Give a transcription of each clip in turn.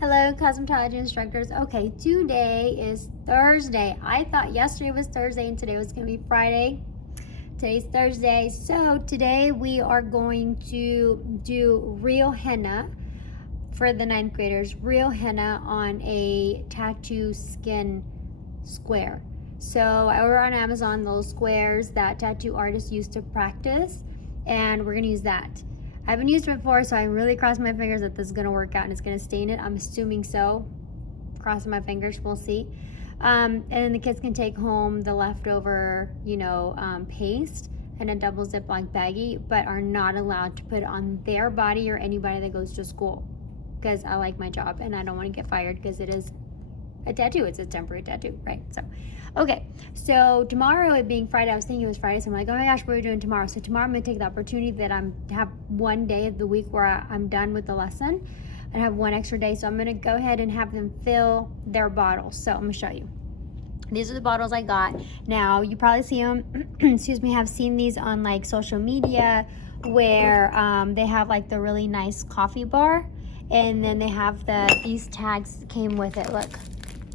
Hello, cosmetology instructors. Okay, today is Thursday. I thought yesterday was Thursday and today was going to be Friday. Today's Thursday. So today we are going to do real henna for the 9th graders. Real henna on a tattoo skin square. So I ordered on Amazon those squares that tattoo artists use to practice, and we're going to use that. I haven't used it before, so I really cross my fingers that this is gonna work out and it's gonna stain it. I'm assuming so. Crossing my fingers, we'll see. And then the kids can take home the leftover, paste and a double Ziploc baggie, but are not allowed to put it on their body or anybody that goes to school. Because I like my job and I don't want to get fired because it is a tattoo. It's a temporary tattoo, right? So, okay. So tomorrow, it being Friday, I was thinking it was Friday, so I'm like, oh my gosh, what are we doing tomorrow? So tomorrow I'm gonna take the opportunity that have one day of the week where I'm done with the lesson and have one extra day. So I'm gonna go ahead and have them fill their bottles. So I'm gonna show you. These are the bottles I got. Now you probably see them, have seen these on like social media where they have like the really nice coffee bar, and then they have these tags came with it. Look.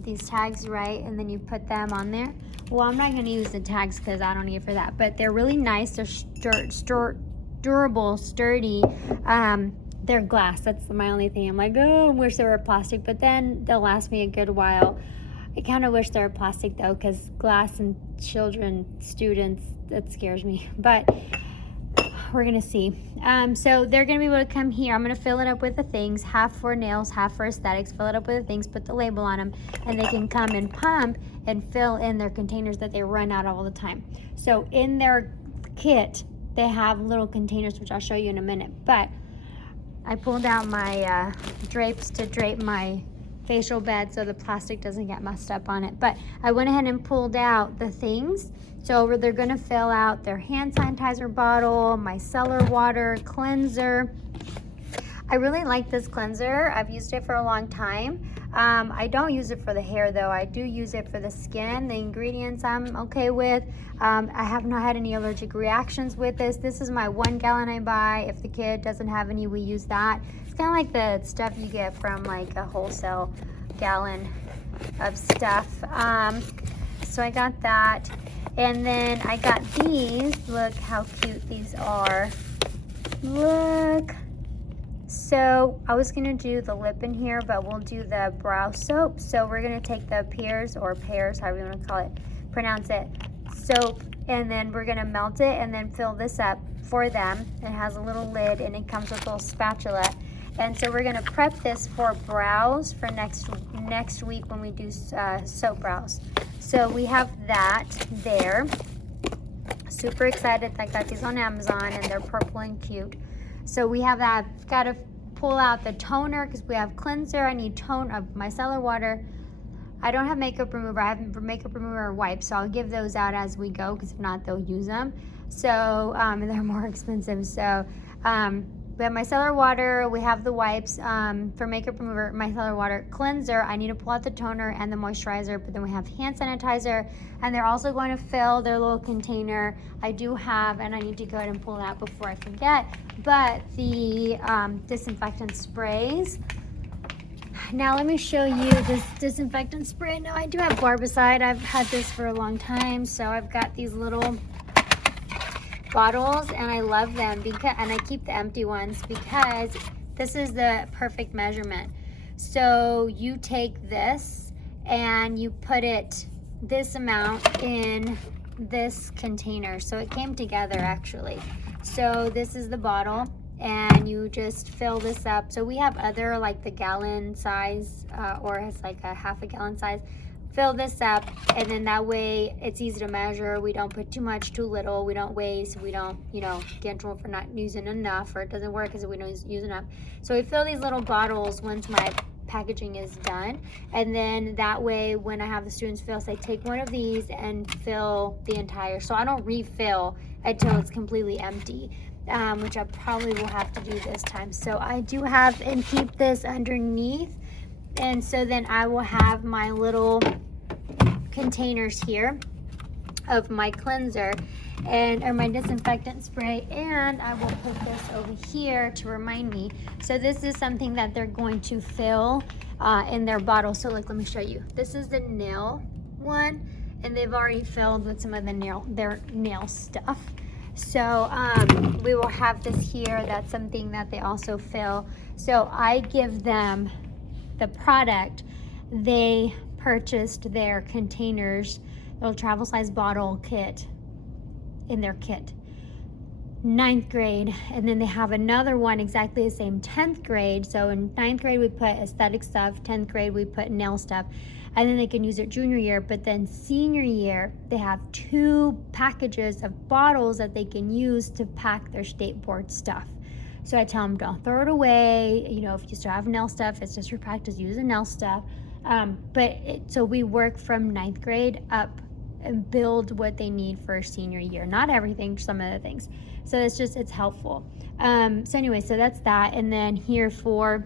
These tags, right? And then you put them on there. Well, I'm not going to use the tags because I don't need it for that, but they're really nice. They're durable, sturdy. They're glass. That's my only thing. I'm like, oh, I wish they were plastic, but then they'll last me a good while. I kind of wish they were plastic though, because glass and children, students, that scares me. But we're gonna see. So they're gonna be able to come here. I'm gonna fill it up with the things, half for nails, half for aesthetics. Fill it up with the things, put the label on them, and they can come and pump and fill in their containers that they run out of all the time. So in their kit, they have little containers, which I'll show you in a minute. But I pulled out my drapes to drape my facial bed so the plastic doesn't get messed up on it. But I went ahead and pulled out the things. So they're gonna fill out their hand sanitizer bottle, micellar water, cleanser. I really like this cleanser. I've used it for a long time. I don't use it for the hair though. I do use it for the skin. The ingredients I'm okay with. I have not had any allergic reactions with this. This is my 1 gallon I buy. If the kid doesn't have any, we use that. It's kind of like the stuff you get from like a wholesale gallon of stuff. So I got that. And then I got these. Look how cute these are. Look. So I was gonna do the lip in here, but we'll do the brow soap. So we're gonna take the pears, however you wanna call it, pronounce it, soap, and then we're gonna melt it and then fill this up for them. It has a little lid and it comes with a little spatula. And so we're gonna prep this for brows for next week when we do soap brows. So we have that there. Super excited. I got these on Amazon and they're purple and cute. So we have that. I've got to pull out the toner because we have cleanser. I need micellar water. I don't have makeup remover. I have makeup remover wipes, so I'll give those out as we go because if not, they'll use them. So and they're more expensive. So we have micellar water, we have the wipes for makeup remover, micellar water, cleanser. I need to pull out the toner and the moisturizer, but then we have hand sanitizer, and they're also going to fill their little container. I do have, and I need to go ahead and pull that before I forget, but the disinfectant sprays. Now let me show you this disinfectant spray. Now I do have Barbicide. I've had this for a long time, so I've got these little bottles and I love them and I keep the empty ones because this is the perfect measurement. So you take this and you put this amount in this container. So it came together actually. So this is the bottle and you just fill this up. So we have other like the gallon size or it's like a half a gallon size. Fill this up, and then that way it's easy to measure. We don't put too much, too little. We don't waste. We don't, get in trouble for not using enough, or it doesn't work because we don't use enough. So we fill these little bottles once my packaging is done, and then that way when I have the students fill, so I take one of these and fill the entire. So I don't refill until it's completely empty, which I probably will have to do this time. So I do have and keep this underneath. And so then I will have my little containers here of my cleanser or my disinfectant spray, and I will put this over here to remind me. So this is something that they're going to fill in their bottle. So look, let me show you. This is the nail one, and they've already filled with some of their nail stuff. So we will have this here. That's something that they also fill. So I give them the product. They purchased their containers, little travel size bottle kit in their kit, 9th grade, and then they have another one exactly the same, 10th grade. So in 9th grade we put aesthetic stuff, 10th grade we put nail stuff, and then they can use it junior year. But then senior year they have 2 packages of bottles that they can use to pack their state board stuff. So I tell them, don't throw it away. You know, if you still have nail stuff, it's just your practice, use the nail stuff. So we work from 9th grade up and build what they need for senior year. Not everything, some of the things. So it's helpful. So anyway, so that's that. And then here for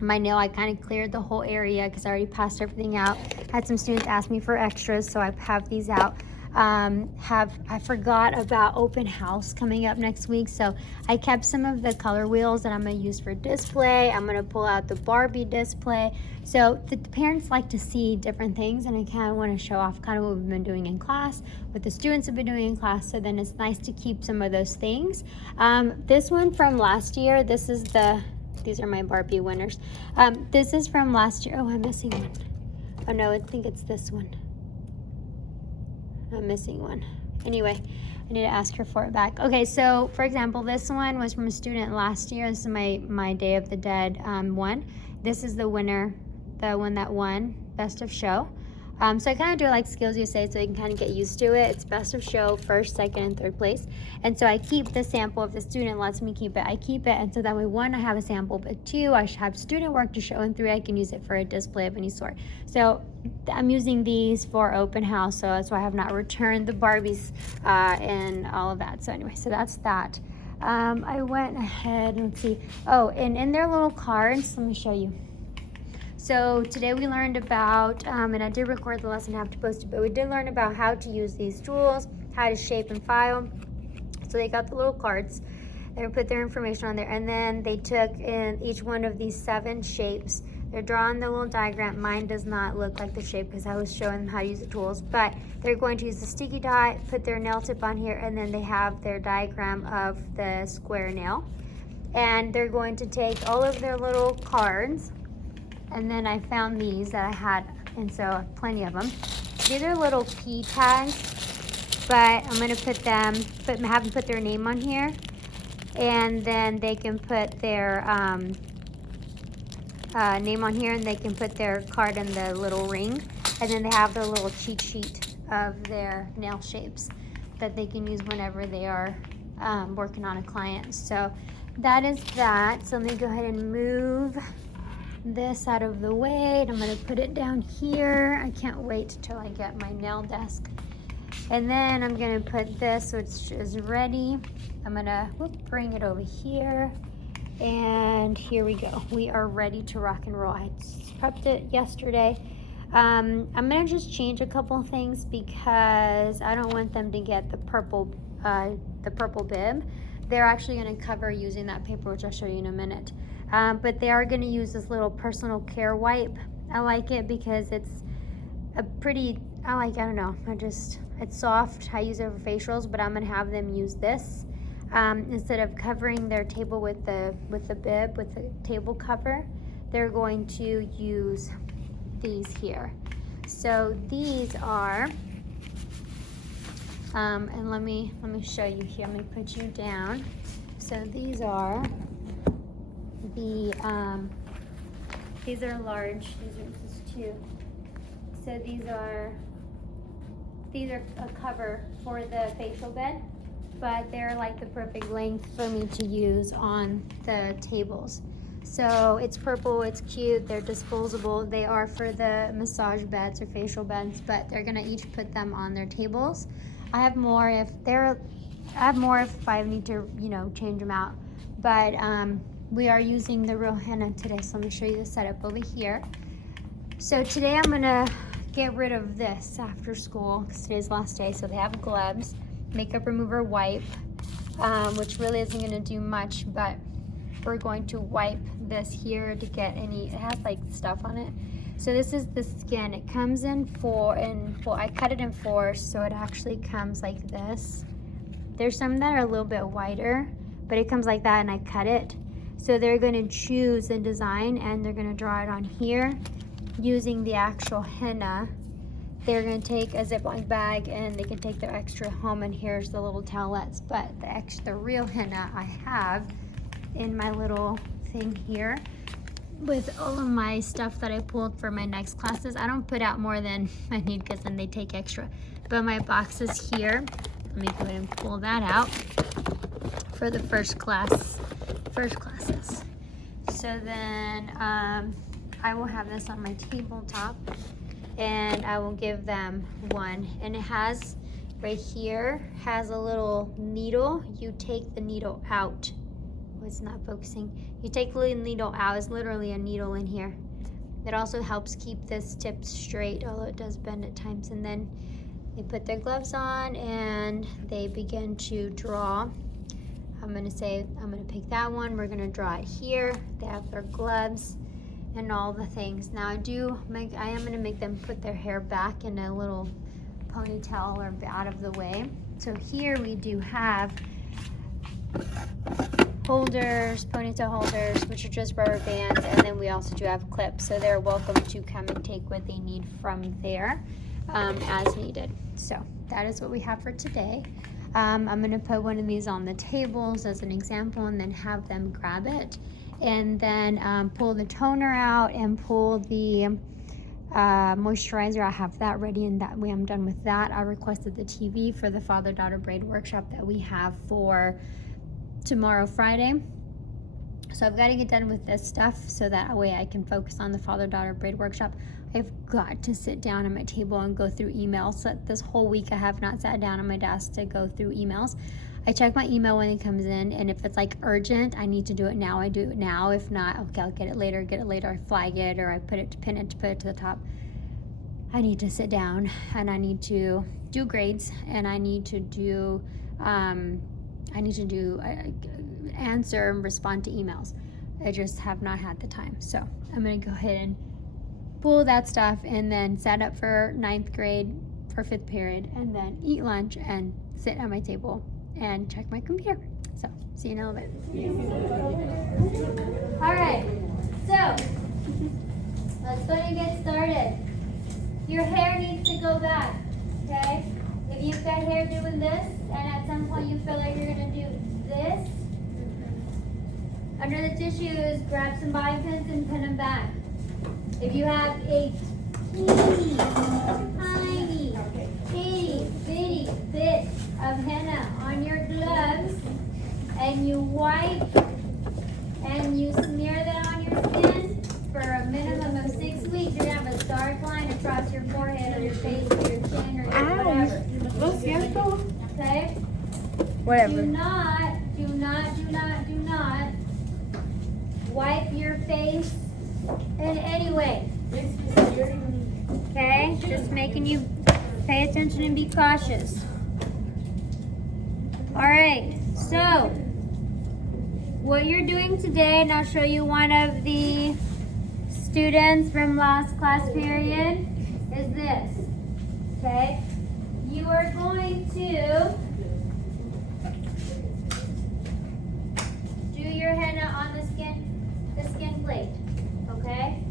my nail, I kind of cleared the whole area because I already passed everything out. Had some students ask me for extras, so I have these out. I forgot about open house coming up next week, so I kept some of the color wheels that I'm going to use for display. I'm going to pull out the Barbie display. So the parents like to see different things, and I kind of want to show off kind of what we've been doing in class, what the students have been doing in class. So then it's nice to keep some of those things. This one from last year, these are my Barbie winners. This is from last year. Oh, I'm missing one. Oh no, I think it's this one. I'm missing one. Anyway, I need to ask her for it back. Okay, so for example, this one was from a student last year. This is my Day of the Dead one. This is the winner, the one that won Best of Show. So I kind of do it like Skills USA, so you can kind of get used to it. It's Best of Show, 1st, 2nd, and 3rd place. And so I keep the sample. If the student lets me keep it, I keep it. And so that way, 1, I have a sample, but 2, I should have student work to show, and 3, I can use it for a display of any sort. So I'm using these for open house, so that's why I have not returned the Barbies and all of that. So anyway, so that's that. I went ahead and let's see. Oh, and in their little cards, let me show you. So today we learned about, and I did record the lesson, I have to post it, but we did learn about how to use these tools, how to shape and file. So they got the little cards, they put their information on there, and then they took in each one of these 7 shapes. They're drawing the little diagram. Mine does not look like the shape because I was showing them how to use the tools, but they're going to use the sticky dot, put their nail tip on here, and then they have their diagram of the square nail. And they're going to take all of their little cards, and then I found these that I had, and so plenty of them. These are little key tags, but I'm gonna have them put their name on here, and then they can put their name on here, and they can put their card in the little ring, and then they have their little cheat sheet of their nail shapes that they can use whenever they are working on a client. So that is that. So let me go ahead and move this out of the way, and I'm going to put it down here. I can't wait till I get my nail desk. And then I'm going to put this, which is ready. I'm going to bring it over here, and here we go. We are ready to rock and roll. I prepped it yesterday. I'm going to just change a couple things because I don't want them to get the purple bib. They're actually going to cover using that paper, which I'll show you in a minute. But they are going to use this little personal care wipe. I like it because it's it's soft. I use it for facials, but I'm going to have them use this. Instead of covering their table with the bib, with the table cover, they're going to use these here. So these are, and let me show you here. Let me put you down. So these are these are large. This is 2. So these are a cover for the facial bed, but they're like the perfect length for me to use on the tables. So it's purple, it's cute, they're disposable. They are for the massage beds or facial beds, but they're gonna each put them on their tables. I have more if I need to, change them out. But we are using the real henna today, so let me show you the setup over here. So today I'm gonna get rid of this after school because today's the last day. So they have gloves, makeup remover wipe, which really isn't going to do much, but we're going to wipe this here to get any, it has like stuff on it. So this is the skin. It comes in four, I cut it in four, so it actually comes like this. There's some that are a little bit wider, but it comes like that, and I cut it. So they're going to choose a design, and they're going to draw it on here using the actual henna. They're going to take a Ziploc bag, and they can take their extra home, and here's the little towelettes. But the real henna I have in my little thing here with all of my stuff that I pulled for my next classes. I don't put out more than I need because then they take extra. But my box is here. Let me go ahead and pull that out for the first classes. So then I will have this on my tabletop, and I will give them one. And it has, right here, has a little needle. You take the needle out. Oh, it's not focusing. You take the needle out. It's literally a needle in here. It also helps keep this tip straight, although it does bend at times. And then they put their gloves on and they begin to draw. I'm gonna pick that one. We're gonna draw it here. They have their gloves and all the things. Now I am gonna make them put their hair back in a little ponytail or out of the way. So here we do have holders, ponytail holders, which are just rubber bands, and then we also do have clips, so they're welcome to come and take what they need from there as needed. So that is what we have for today. I'm going to put one of these on the tables as an example, and then have them grab it, and then pull the toner out and pull the moisturizer. I have that ready, and that way I'm done with that. I requested the TV for the father-daughter braid workshop that we have for tomorrow, Friday. So I've got to get done with this stuff so that way I can focus on the father-daughter braid workshop. I've got to sit down at my table and go through emails. So this whole week I have not sat down at my desk to go through emails. I check my email when it comes in, and if it's like urgent, I need to do it now, I do it now. If not, okay, I'll get it later, I flag it, or I put it to the top. I need to sit down and I need to do grades, and I need to do answer and respond to emails. I just have not had the time. So I'm gonna go ahead and pull that stuff, and then set up for 9th grade for 5th period, and then eat lunch and sit at my table and check my computer. So see you in a little bit. All right, so let's go and get started. Your hair needs to go back, okay? If you've got hair doing this, and at some point you feel like you're gonna do this, under the tissues, grab some bobby pins and pin them back. If you have a teeny, tiny, itty bitty bit of henna on your gloves, and you wipe and you smear that on your skin for a minimum of 6 weeks, you're gonna have a dark line across your forehead or your face or your chin or your whatever. Okay? Whatever. Do not wipe your face in any way. Okay? Just making you pay attention and be cautious. Alright, so what you're doing today, and I'll show you one of the students from last class period, is this. Okay? You are going to do your henna on the skin plate. Okay?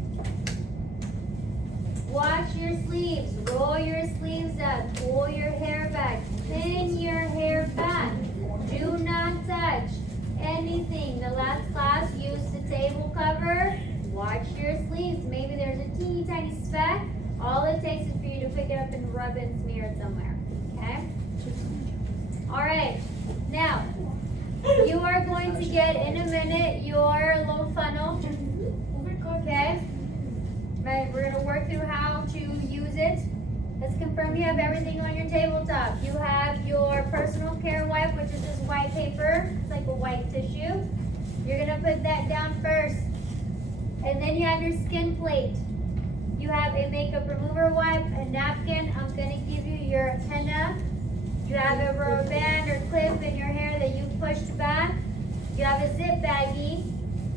Wash your sleeves, roll your sleeves up, pull your hair back, pin your hair back. Do not touch anything. The last class used the table cover. Wash your sleeves. Maybe there's a teeny tiny speck. All it takes is for you to pick it up and rub it and smear it somewhere. Okay? Alright. Now, you are going to get in a minute your little funnel. Okay? Right, we're going to work through how to use it. Let's confirm you have everything on your tabletop. You have your personal care wipe, which is just white paper. It's like a white tissue. You're going to put that down first. And then you have your skin plate. You have a makeup remover wipe, a napkin. I'm gonna give you your henna. You have a rubber band or clip in your hair that you pushed back. You have a zip baggie,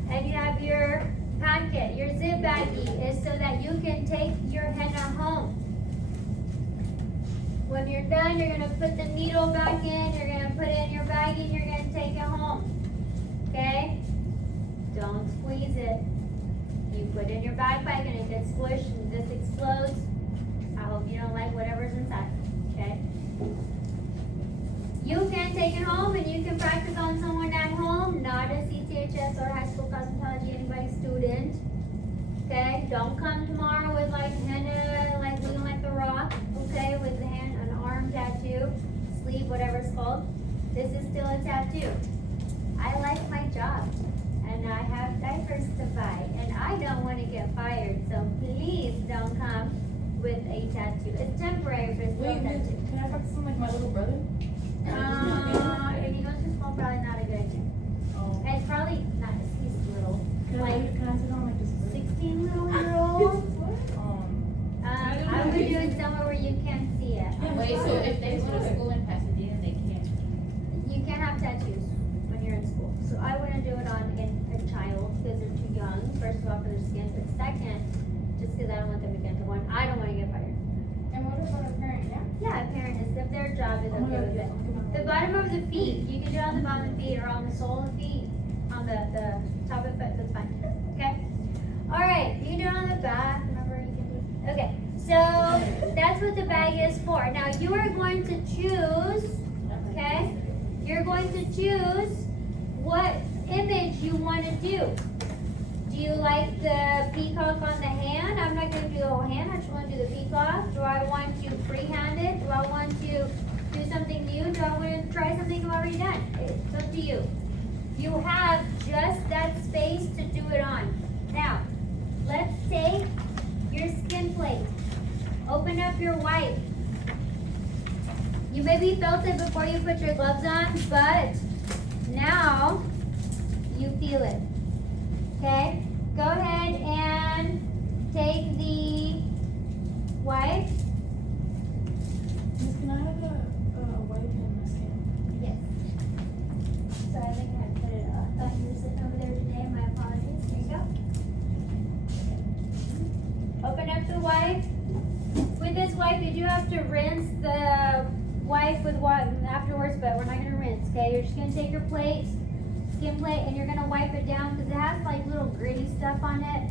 and you have your packet. Your zip baggie is so that you can take your henna home. When you're done, you're gonna put the needle back in, you're gonna put it in your baggie, and you're gonna take it home. Okay? Don't squeeze it. You put it in your backpack and it gets squished and this explodes. I hope you don't like whatever's inside. Okay? You can take it home and you can practice on someone at home, not a CTHS or high school cosmetology anybody student. Okay? Don't come tomorrow with like henna, like looking like The Rock, okay, with the hand, an arm tattoo, sleeve, whatever it's called. This is still a tattoo. I like my job and I have diapers to buy and I don't want to get fired, so please don't come with a tattoo. It's temporary, but it's still a tattoo. Can I practice something like my little brother? If you go too small, probably not a good idea. Oh. And it's probably not, he's little. Can I sit on like this? 16 little year old. What? I would do it somewhere where you can't see it. Wait, so if they go to school in Pasadena, they can't? You can't have tattoos when you're in school. So I wouldn't do it on a child because they're too young, first of all, for their skin. But second, just because I don't want them to get into one, I don't want to get fired. And what about a parent, yeah? Yeah, a parent is, if their job is okay with it. The bottom of the feet, you can do it on the bottom of the feet or on the sole of the feet, on the top of the foot, that's fine. Okay? Alright, you can do it on the back, remember you can do. Okay, so that's what the bag is for. Now you are going to choose, okay? You're going to choose what image you want to do. Do you like the peacock on the hand? I'm not going to do the whole hand, I just want to do the peacock. Do I want to freehand it? Do I want to do something new? Do I want to try something I've already done? It's up to you. You have just that space to do it on. Now, let's take your skin plate. Open up your wipe. You maybe felt it before you put your gloves on, but now you feel it. Okay? Go ahead and take the wipe. Miss, can I have a wipe in my skin? Yes. So I think I had to put it up. Oh, you were sitting over there today. My apologies. There you go. Open up the wipe. With this wipe, you do have to rinse the wipe with water afterwards, but we're not going to rinse, okay? You're just going to take your plate, skin plate, and you're going to wipe it down because it has like little gritty stuff on it.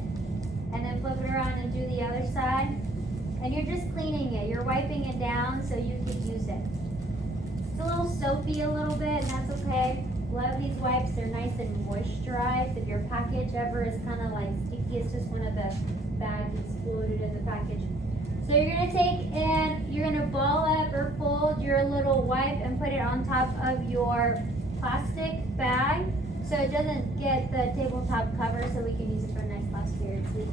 And then flip it around and do the other side. And you're just cleaning it. You're wiping it down so you could use it. It's a little soapy a little bit, and that's okay. Love these wipes. They're nice and moisturized. If your package ever is kind of like sticky, it's just one of the bags exploded in the package. So you're going to take and you're going to ball up or fold your little wipe and put it on top of your plastic bag so it doesn't get the tabletop cover so we can use it for a nice last period too.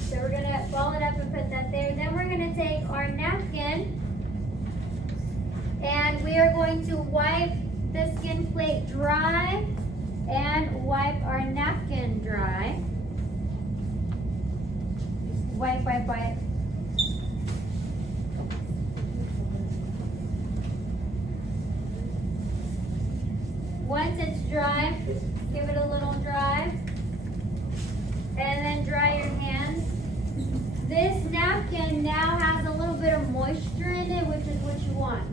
So we're going to ball it up and put that there. Then we're going to take our napkin and we are going to wipe the skin plate dry and wipe our napkin dry. Wipe, wipe, wipe. Once it's dry, give it a little dry. And then dry your hands. This napkin now has a little bit of moisture in it, which is what you want.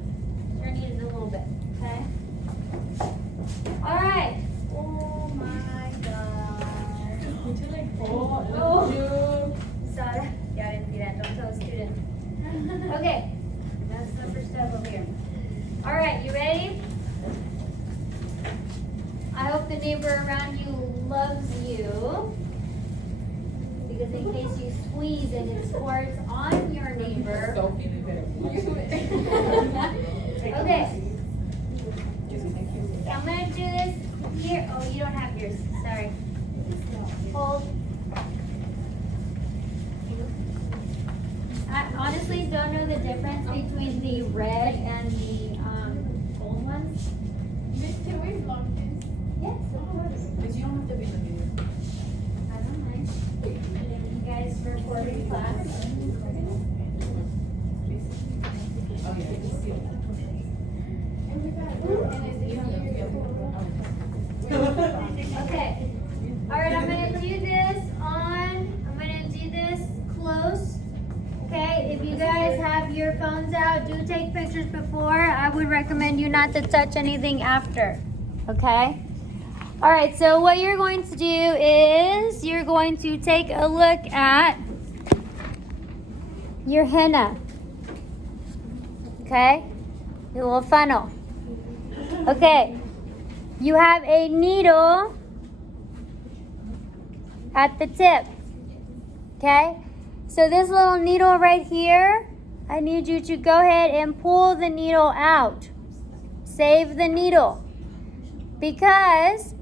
You're gonna need it a little bit, okay? Alright. Oh my god. Would you like Oh. Saw that? Yeah, I didn't see that. Don't tell a student. Okay. That's the first step over here. Alright, you ready? I hope the neighbor around you loves you. Because in case you squeeze and it squirts on your neighbor. Okay. I'm going to do this here. Oh, you don't have yours. Sorry. Hold. I honestly don't know the difference between the red and the gold ones. Miss, can we vlog this? Yes, of course. But you don't have to be in the video. I don't mind. You guys recording class. Okay. All right, I'm gonna do this close. Okay, if you guys have your phones out, do take pictures before. I would recommend you not to touch anything after. Okay? All right, so what you're going to do is you're going to take a look at your henna. Okay? Your little funnel. Okay. You have a needle at the tip. Okay? So this little needle right here, I need you to go ahead and pull the needle out. Save the needle. Because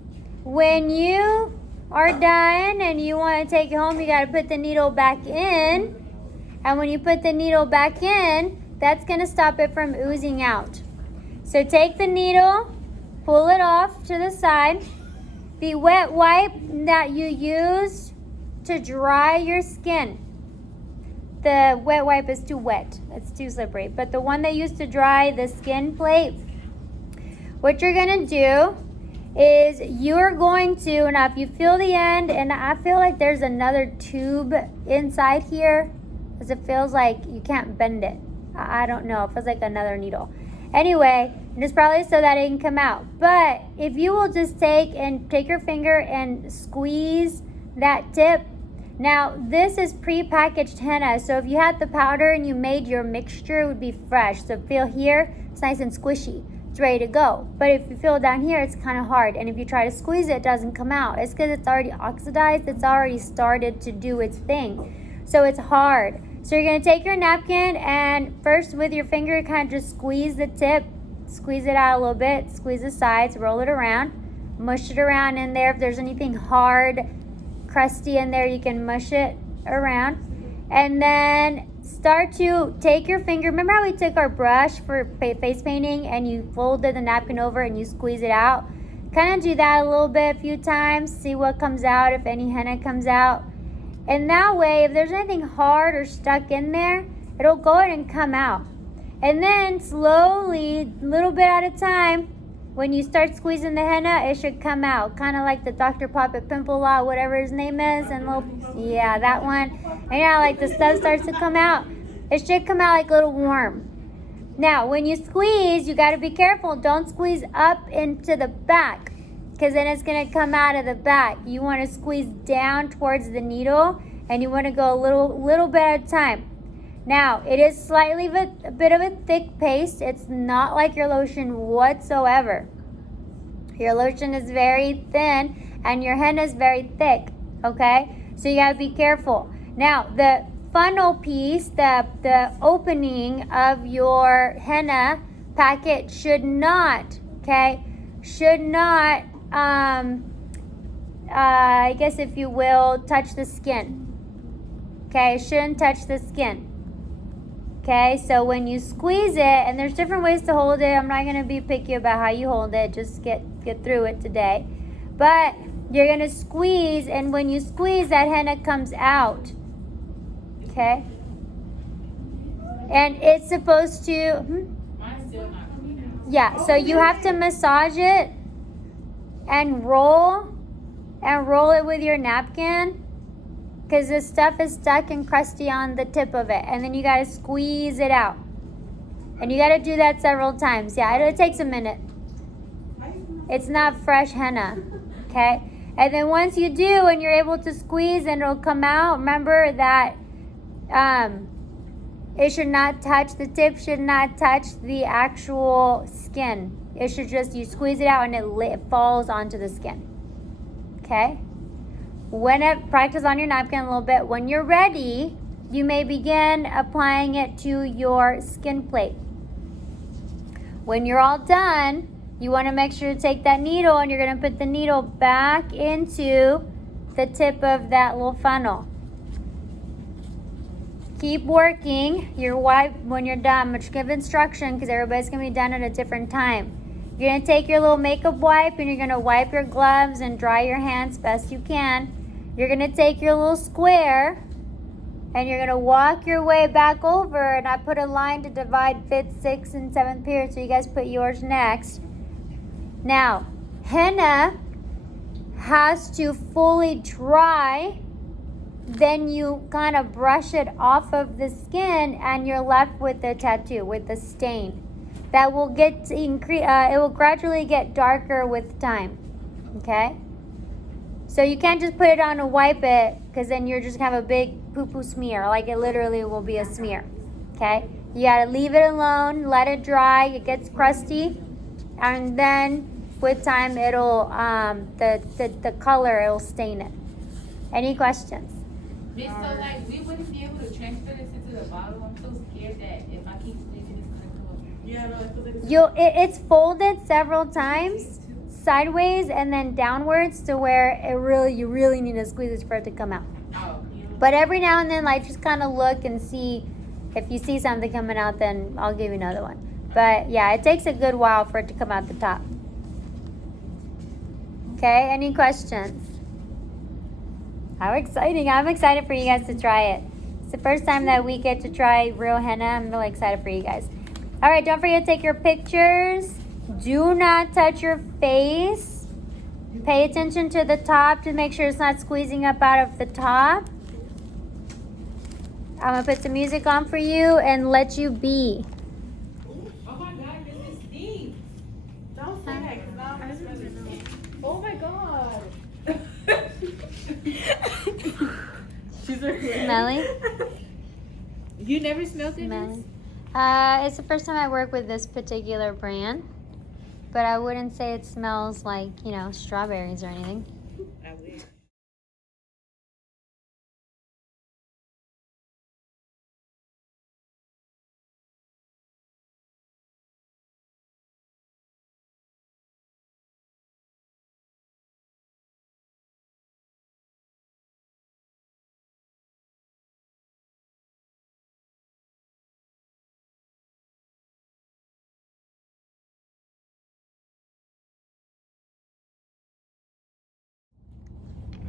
when you are done and you want to take it home, you got to put the needle back in. And when you put the needle back in, that's going to stop it from oozing out. So take the needle, pull it off to the side. The wet wipe that you use to dry your skin. The wet wipe is too wet. It's too slippery. But the one they use to dry the skin plate, what you're going to do is you're going to, now if you feel the end, and I feel like there's another tube inside here, because it feels like you can't bend it. I don't know. It feels like another needle. Anyway, and it's probably so that it can come out. But if you will just take your finger and squeeze that tip. Now, this is pre-packaged henna. So if you had the powder and you made your mixture, it would be fresh. So feel here, it's nice and squishy. It's ready to go. But if you feel down here, it's kind of hard. And if you try to squeeze it, it doesn't come out. It's because it's already oxidized. It's already started to do its thing. So it's hard. So you're going to take your napkin and first with your finger, kind of just squeeze the tip. Squeeze it out a little bit. Squeeze the sides. Roll it around. Mush it around in there. If there's anything hard, crusty in there, you can mush it around. And then start to take your finger. Remember how we took our brush for face painting and you folded the napkin over and you squeeze it out? Kind of do that a little bit, a few times. See what comes out, if any henna comes out. And that way, if there's anything hard or stuck in there, it'll go ahead and come out. And then slowly, little bit at a time, when you start squeezing the henna, it should come out. Kind of like the Dr. Poppet Pimple Law, whatever his name is. And yeah, that one. And yeah, like the stuff starts to come out. It should come out like a little worm. Now, when you squeeze, you got to be careful. Don't squeeze up into the back, because then it's going to come out of the back. You want to squeeze down towards the needle, and you want to go a little bit at a time. Now, it is slightly a bit of a thick paste. It's not like your lotion whatsoever. Your lotion is very thin, and your henna is very thick, okay? So you got to be careful. Now, the funnel piece, the opening of your henna packet should not, I guess if you will, touch the skin. Okay, it shouldn't touch the skin. Okay, so when you squeeze it, and there's different ways to hold it. I'm not going to be picky about how you hold it. Just get through it today. But you're going to squeeze, and when you squeeze, that henna comes out. Okay? And it's supposed to... Mine's still not coming out. Yeah, so you have to massage it and roll it with your napkin, because the stuff is stuck and crusty on the tip of it. And then you got to squeeze it out. And you got to do that several times. Yeah, it takes a minute. It's not fresh henna. Okay? And then once you do and you're able to squeeze and it'll come out, remember that it should not touch, the tip should not touch the actual skin. It should just, you squeeze it out and it falls onto the skin. Okay? Practice on your napkin a little bit. When you're ready, you may begin applying it to your skin plate. When you're all done, you want to make sure to take that needle and you're going to put the needle back into the tip of that little funnel. Keep working your wipe when you're done. But give instruction because everybody's going to be done at a different time. You're going to take your little makeup wipe and you're going to wipe your gloves and dry your hands best you can. You're going to take your little square And you're gonna walk your way back over, and I put a line to divide 5th, 6th, and 7th period, so you guys put yours next. Now, henna has to fully dry, then you kind of brush it off of the skin, and you're left with the tattoo, with the stain. That will get it will gradually get darker with time, okay? So you can't just put it on and wipe it, because then you're just gonna have a big poo-poo smear. Like, it literally will be a smear, okay? You gotta leave it alone, let it dry, it gets crusty, and then with time it'll, the color, it'll stain it. Any questions? Miss, so like we wouldn't be able to transfer this into the bottle. I'm so scared that if I keep squeezing, it's gonna come up. Yeah, no, I feel like it's It's folded several times, sideways and then downwards, to where you really need to squeeze it for it to come out. Oh, But every now and then, like, just kind of look and see. If you see something coming out, then I'll give you another one. But yeah, it takes a good while for it to come out the top. Okay, any questions? How exciting. I'm excited for you guys to try it. It's the first time that we get to try real henna. I'm really excited for you guys. All right, don't forget to take your pictures. Do not touch your face. Pay attention to the top to make sure it's not squeezing up out of the top. I'm going to put some music on for you and let you be. oh my God, this is Steve. don't say that, because now I'm smelling. Oh my god. She's Smelly? You never smelled it? Smelly. It's the first time I work with this particular brand, but I wouldn't say it smells like, strawberries or anything. I will.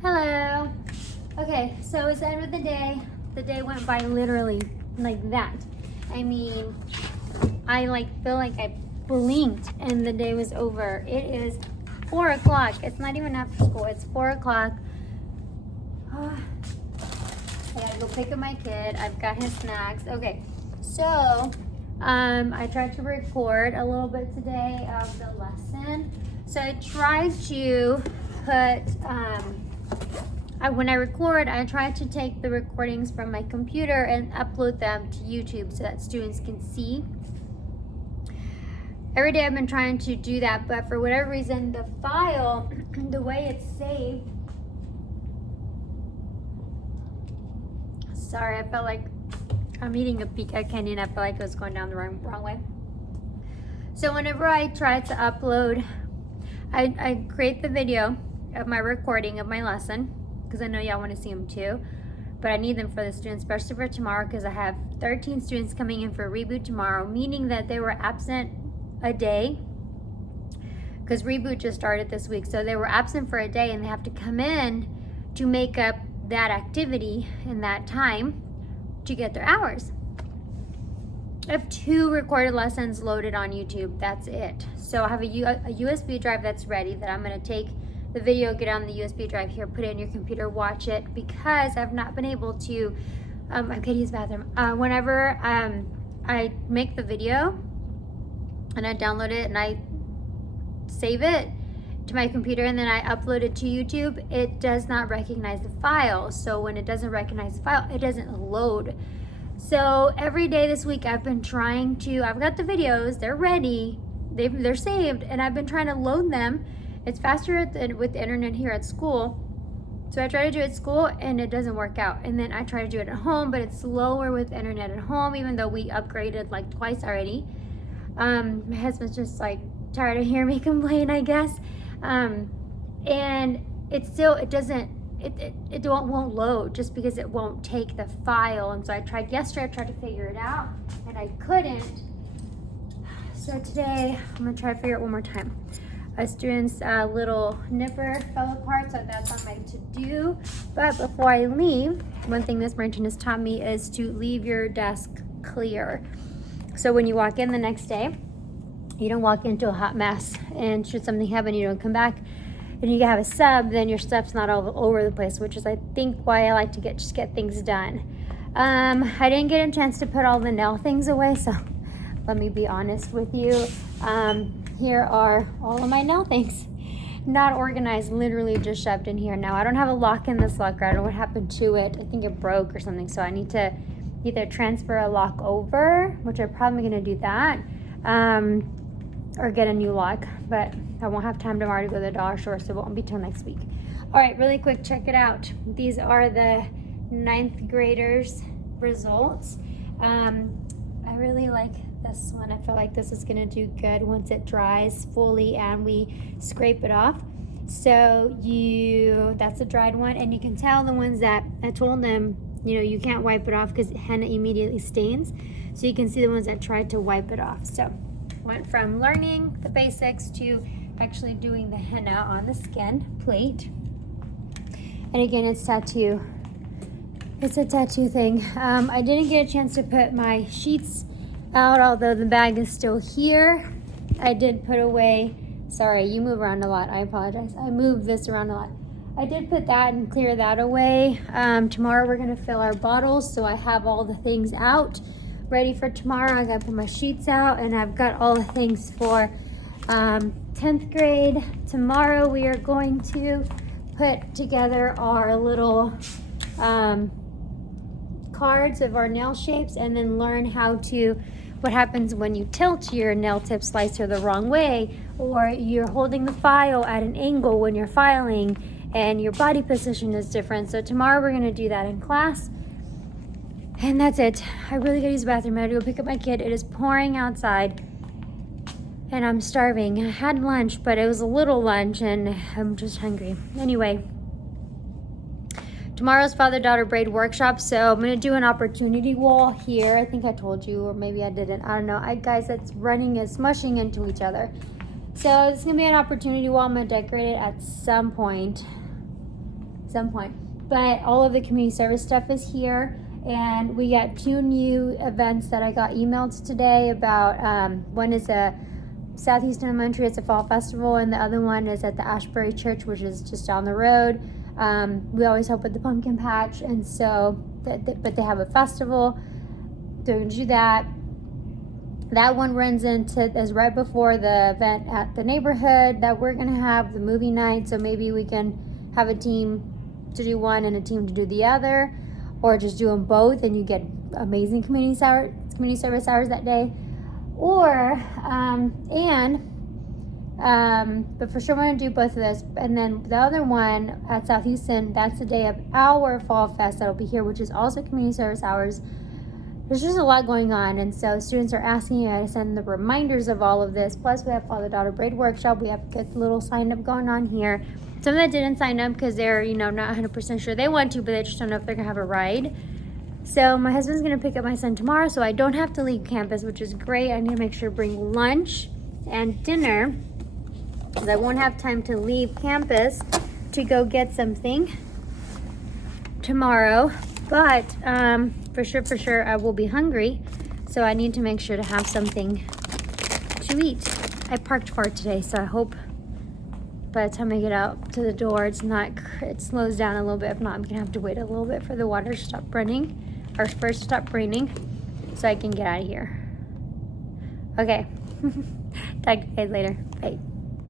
Hello. Okay, so it's the end of the day. The day went by literally like that. I mean, I feel like I blinked and the day was over. It is 4 o'clock. It's not even after school. It's 4 o'clock. I gotta go pick up my kid. I've got his snacks. Okay, so I tried to record a little bit today of the lesson. So I tried to put when I record, I try to take the recordings from my computer and upload them to YouTube so that students can see. Every day I've been trying to do that, but for whatever reason, the file, the way it's saved, sorry, I felt like I'm eating a pecan candy and I felt like it was going down the wrong way. So whenever I try to upload, I create the video of my recording of my lesson, because I know y'all want to see them too, but I need them for the students, especially for tomorrow, because I have 13 students coming in for reboot tomorrow, meaning that they were absent a day, because reboot just started this week. So they were absent for a day and they have to come in to make up that activity in that time to get their hours. I have 2 recorded lessons loaded on YouTube. That's it. So I have a USB drive that's ready that I'm going to take the video, get on the USB drive here, put it in your computer, watch it, because I've not been able to, I'm going to use the bathroom. Whenever I make the video and I download it and I save it to my computer and then I upload it to YouTube, it does not recognize the file. So when it doesn't recognize the file, it doesn't load. So every day this week I've been trying to, I've got the videos, they're ready, they're saved, and I've been trying to load them. It's faster with the internet here at school. So I try to do it at school and it doesn't work out. And then I try to do it at home, but it's slower with internet at home, even though we upgraded like twice already. My husband's just like tired of hearing me complain, I guess. And it won't load just because it won't take the file. And so I tried yesterday, I tried to figure it out and I couldn't. So today I'm gonna try to figure it one more time. a student's little nipper fell apart, so that's on my to-do. But before I leave, one thing Miss Martin has taught me is to leave your desk clear. So when you walk in the next day, you don't walk into a hot mess, and should something happen, you don't come back and you have a sub, then your stuff's not all over the place, which is I think why I like to just get things done. I didn't get a chance to put all the nail things away, so let me be honest with you. Here are all of my nail things. Not organized, literally just shoved in here. Now I don't have a lock in this locker. I don't know what happened to it. I think it broke or something, so I need to either transfer a lock over, which I'm probably gonna do that, or get a new lock, but I won't have time tomorrow to go to the dollar store, so it won't be till next week. All right, really quick, check it out. These are the 9th graders' results. I really like this one. I feel like this is gonna do good once it dries fully and we scrape it off. So that's a dried one, and you can tell the ones that I told them, you can't wipe it off because henna immediately stains. So you can see the ones that tried to wipe it off. So went from learning the basics to actually doing the henna on the skin plate. And again, it's tattoo. It's a tattoo thing. I didn't get a chance to put my sheets out, although the bag is still here. I did put away, sorry, you move around a lot, I apologize. I moved this around a lot. I did put that and clear that away. Tomorrow we're gonna fill our bottles, so I have all the things out ready for tomorrow. I gotta put my sheets out, and I've got all the things for 10th grade. Tomorrow we are going to put together our little cards of our nail shapes, and then learn what happens when you tilt your nail tip slicer the wrong way, or you're holding the file at an angle when you're filing and your body position is different. So tomorrow we're gonna do that in class. And that's it. I really gotta use the bathroom. I had to go pick up my kid. It is pouring outside and I'm starving. I had lunch, but it was a little lunch and I'm just hungry. Anyway, tomorrow's father-daughter braid workshop. So I'm gonna do an opportunity wall here. I think I told you, or maybe I didn't. I don't know. Guys, it's running and smushing into each other. So it's gonna be an opportunity wall. I'm gonna decorate it at some point. But all of the community service stuff is here. And we got 2 new events that I got emailed today about. One is a Southeastern Elementary, it's a fall festival, and the other one is at the Ashbury Church, which is just down the road. We always help with the pumpkin patch, and so, but they have a festival. They're gonna do that. That one runs is right before the event at the neighborhood that we're gonna have, the movie night, so maybe we can have a team to do one and a team to do the other, or just do them both and you get amazing community service hours that day. Or but for sure we're gonna do both of those. And then the other one at South Houston, that's the day of our fall fest that'll be here, which is also community service hours. There's just a lot going on, and so students are asking me to send the reminders of all of this. Plus we have father-daughter braid workshop. We have a good little sign up going on here. Some that didn't sign up because they're not 100% sure they want to, but they just don't know if they're gonna have a ride. So my husband's gonna pick up my son tomorrow, so I don't have to leave campus, which is great. I need to make sure to bring lunch and dinner, because I won't have time to leave campus to go get something tomorrow. But for sure I will be hungry, so I need to make sure to have something to eat. I parked far today, so I hope by the time I get out to the door it slows down a little bit. If not, I'm gonna have to wait a little bit for the water to stop running, or first stop raining, so I can get out of here. Okay. Talk to you guys later. Bye.